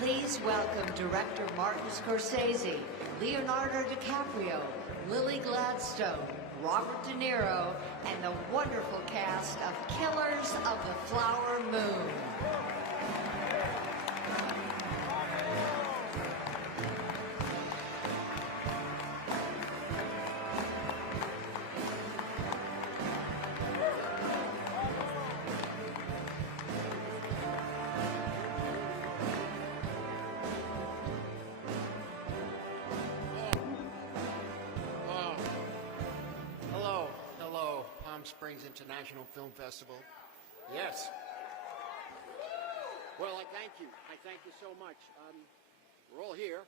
Please welcome director Martin Scorsese, Leonardo DiCaprio, Lily Gladstone, Robert De Niro, and the wonderful cast of Killers of the Flower Moon. Hello, Palm Springs International Film Festival. Yes. Well, I thank you. I thank you so much. We're all here,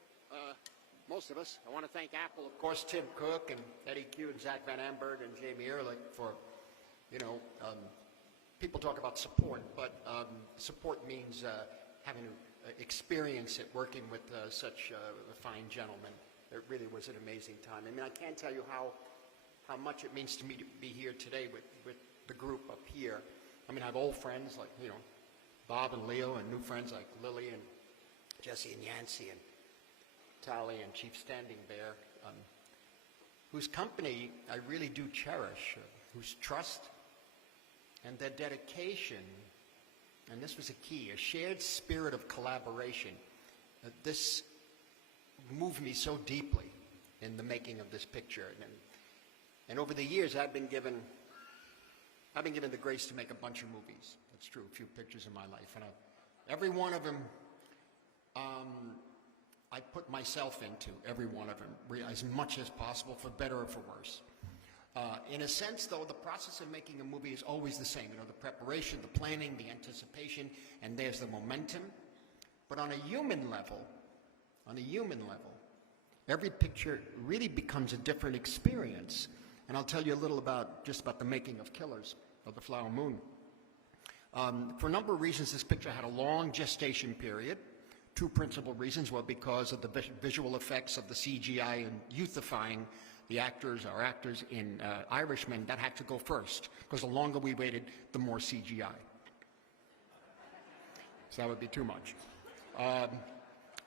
most of us. I want to thank Apple, of course, Tim Cook and Eddie Q and Zach Van Amberg and Jamie Ehrlich for, people talk about support, but support means having to experience it, working with such fine gentlemen. It really was an amazing time. I mean, I can't tell you how much it means to me to be here today with the group up here. I mean, I have old friends like, Bob and Leo, and new friends like Lily and Jesse and Yancey and Tally and Chief Standing Bear, whose company I really do cherish, whose trust and their dedication, and this was a key, a shared spirit of collaboration. This moved me so deeply in the making of this picture. And over the years, I've been given the grace to make a bunch of movies. That's true, a few pictures in my life. And every one of them, I put myself into, every one of them, as much as possible, for better or for worse. In a sense, though, the process of making a movie is always the same. The preparation, the planning, the anticipation, and there's the momentum. But on a human level, every picture really becomes a different experience. And I'll tell you a little about the making of Killers of the Flower Moon. For a number of reasons, this picture had a long gestation period. Two principal reasons were because of the visual effects of the CGI and youthifying the actors, our actors in Irishman. That had to go first, because the longer we waited, the more CGI. So that would be too much.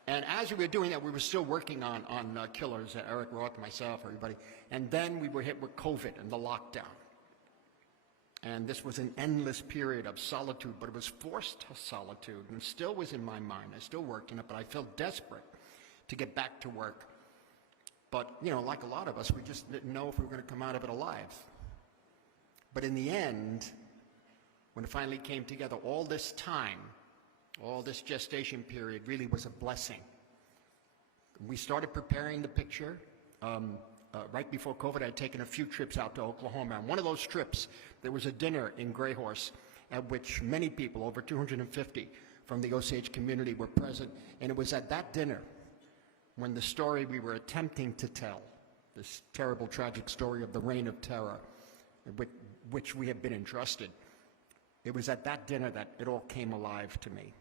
And as we were doing that, we were still working on Killers, Eric Roth, myself, everybody. And then we were hit with COVID and the lockdown. And this was an endless period of solitude, but it was forced solitude, and still was in my mind. I still worked in it, but I felt desperate to get back to work. But, like a lot of us, we just didn't know if we were going to come out of it alive. But in the end, when it finally came together, all this time, all this gestation period really was a blessing. We started preparing the picture. Right before COVID, I had taken a few trips out to Oklahoma. On one of those trips, there was a dinner in Grey Horse at which many people, over 250 from the Osage community, were present. And it was at that dinner when the story we were attempting to tell, this terrible, tragic story of the Reign of Terror, with which we have been entrusted, it was at that dinner that it all came alive to me.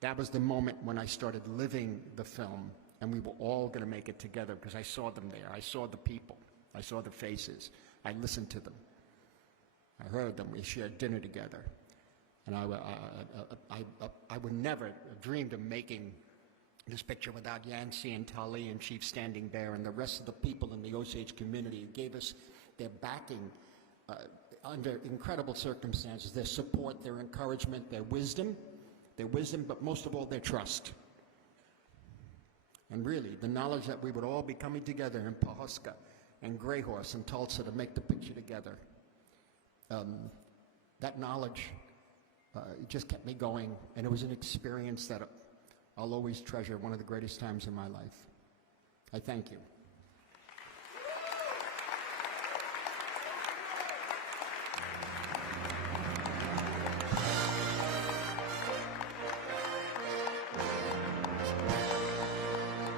That was the moment when I started living the film, and we were all going to make it together, because I saw them there. I saw the people. I saw the faces. I listened to them. I heard them. We shared dinner together. And I would never have dreamed of making this picture without Yancey and Tali and Chief Standing Bear and the rest of the people in the Osage community who gave us their backing under incredible circumstances, their support, their encouragement, their wisdom, but most of all, their trust. And really, the knowledge that we would all be coming together in Pawhuska and Grey Horse and Tulsa to make the picture together. That knowledge just kept me going, and it was an experience that I'll always treasure, one of the greatest times in my life. I thank you.